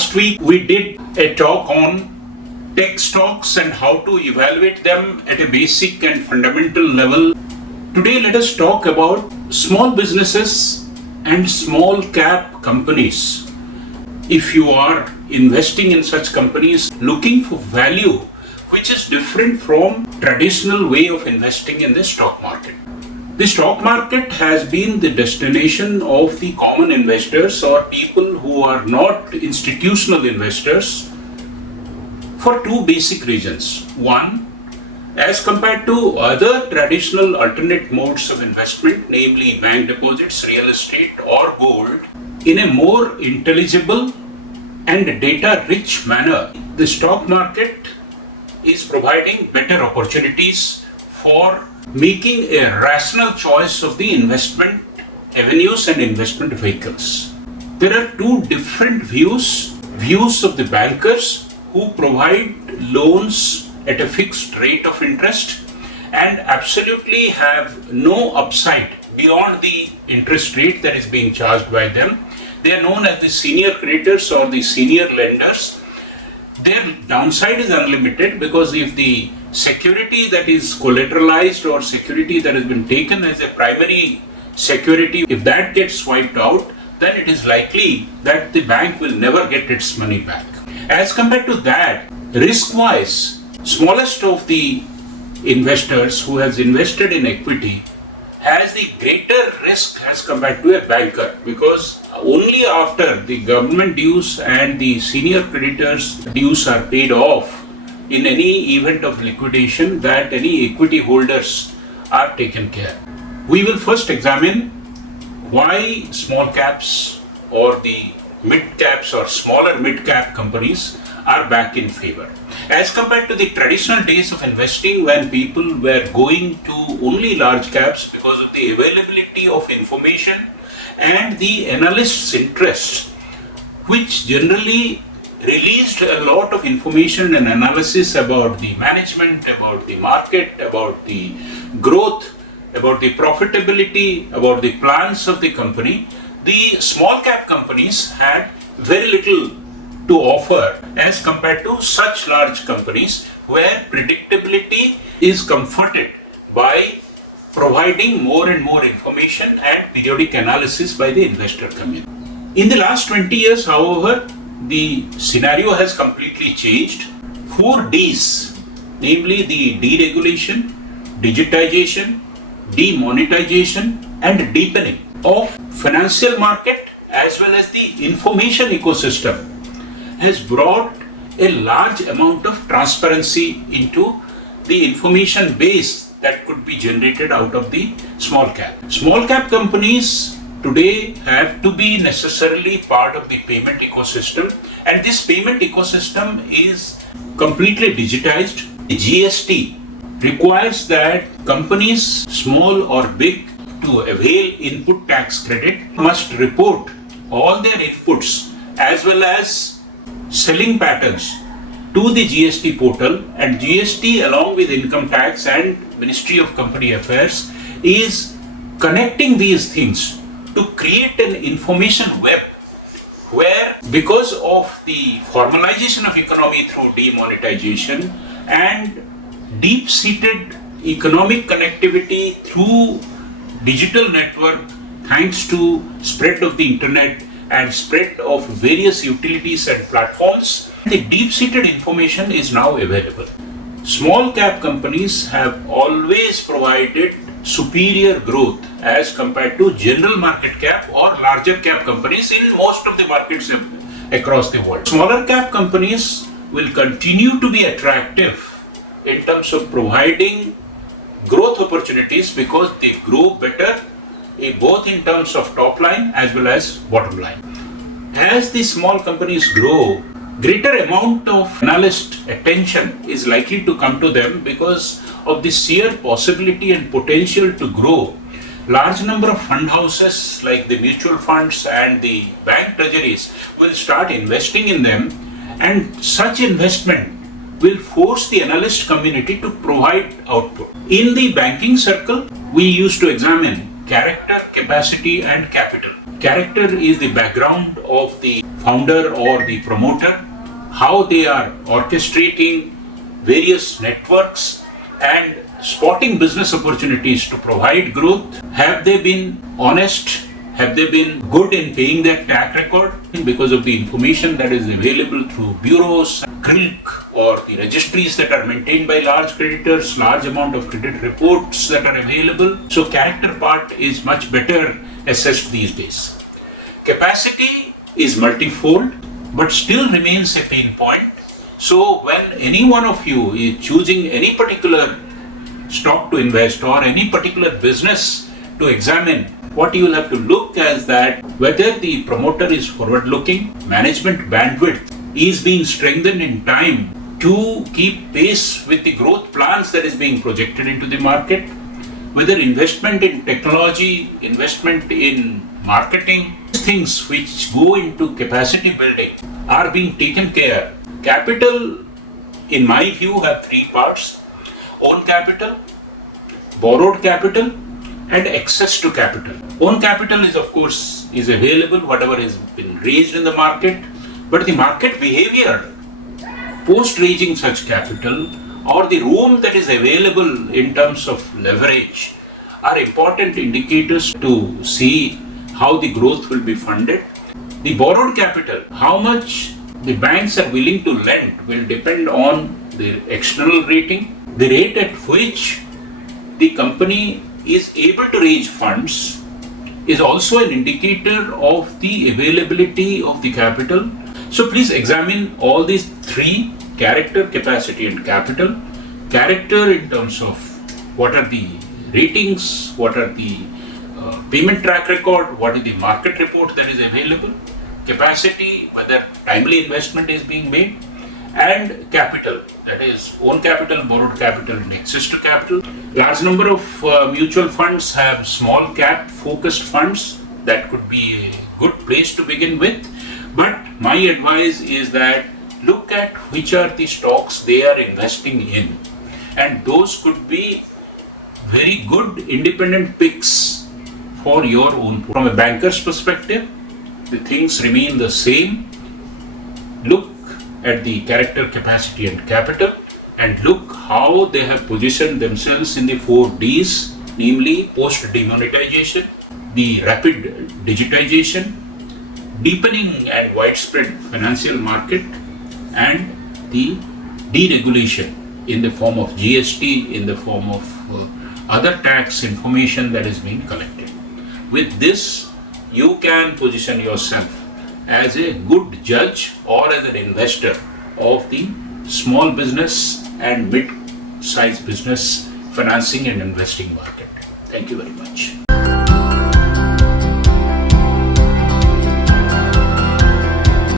Last week we did a talk on tech stocks and how to evaluate them at a basic and fundamental level. Today let us talk about small businesses and small cap companies. If you are investing in such companies looking for value which is different from traditional way of investing in the stock market. The stock market has been the destination of the common investors or people who are not institutional investors for two basic reasons. One, as compared to other traditional alternate modes of investment, namely bank deposits, real estate or gold, in a more intelligible and data-rich manner, the stock market is providing better opportunities for making a rational choice of the investment avenues and investment vehicles. There are two different views of the bankers who provide loans at a fixed rate of interest and absolutely have no upside beyond the interest rate that is being charged by them. They are known as the senior creditors or the senior lenders. Their downside is unlimited because if the security that is collateralized or security that has been taken as a primary security, if that gets wiped out, then it is likely that the bank will never get its money back. As compared to that, risk-wise, smallest of the investors who has invested in equity has the greater risk as compared to a banker, because only after the government dues and the senior creditors dues are paid off in any event of liquidation that any equity holders are taken care. We will first examine why small caps or the mid caps or smaller mid cap companies are back in favor. As compared to the traditional days of investing when people were going to only large caps because of the availability of information and the analyst's interest, which generally released a lot of information and analysis about the management, about the market, about the growth, about the profitability, about the plans of the company, the small cap companies had very little to offer as compared to such large companies where predictability is comforted by providing more and more information and periodic analysis by the investor community. In the last 20 years, however, the scenario has completely changed. 4 Ds, namely the deregulation, digitization, demonetization and deepening of financial market as well as the information ecosystem, has brought a large amount of transparency into the information base that could be generated out of the small cap. Small cap companies today have to be necessarily part of the payment ecosystem, and this payment ecosystem is completely digitized. The GST requires that companies, small or big, to avail input tax credit must report all their inputs as well as selling patterns to the GST portal, and GST along with income tax and Ministry of Company Affairs is connecting these things to create an information web where, because of the formalization of economy through demonetization and deep-seated economic connectivity through digital network, thanks to spread of the internet and spread of various utilities and platforms, the deep-seated information is now available. Small cap companies have always provided superior growth as compared to general market cap or larger cap companies in most of the markets across the world. Smaller cap companies will continue to be attractive in terms of providing growth opportunities because they grow better both in terms of top line as well as bottom line. As the small companies grow, greater amount of analyst attention is likely to come to them because of the sheer possibility and potential to grow. Large number of fund houses like the mutual funds and the bank treasuries will start investing in them, and such investment will force the analyst community to provide output. In the banking circle, we used to examine character, capacity and capital. Character is the background of the founder or the promoter, how they are orchestrating various networks and spotting business opportunities to provide growth. Have they been honest? Have they been good in paying their track record? Because of the information that is available through bureaus, CRILC, or the registries that are maintained by large creditors, large amount of credit reports that are available. So character part is much better assessed these days. Capacity is multifold, but still remains a pain point. So when any one of you is choosing any particular stock to invest or any particular business to examine, what you will have to look as that whether the promoter is forward looking, management bandwidth is being strengthened in time to keep pace with the growth plans that is being projected into the market, whether investment in technology, investment in marketing, things which go into capacity building are being taken care. Capital, in my view, have three parts: own capital, borrowed capital, and access to capital. Own capital is, of course, is available, whatever has been raised in the market, but the market behavior post raising such capital or the room that is available in terms of leverage are important indicators to see how the growth will be funded. The borrowed capital, how much the banks are willing to lend, will depend on the external rating, the rate at which the company is able to raise funds is also an indicator of the availability of the capital. So please examine all these three: character, capacity, and capital. Character in terms of what are the ratings, what are the payment track record, what is the market report that is available, capacity, whether timely investment is being made, and capital, that is own capital, borrowed capital, and access to capital. Large number of mutual funds have small cap focused funds. That could be a good place to begin with, but my advice is that look at which are the stocks they are investing in, and those could be very good independent picks for your own. From a banker's perspective, the things remain the same. Look at the character, capacity, and capital, and look how they have positioned themselves in the 4Ds, namely post demonetization, the rapid digitization, deepening and widespread financial market, and the deregulation in the form of GST, in the form of other tax information that is being collected. With this, you can position yourself as a good judge or as an investor of the small business and mid-sized business financing and investing market. Thank you very much.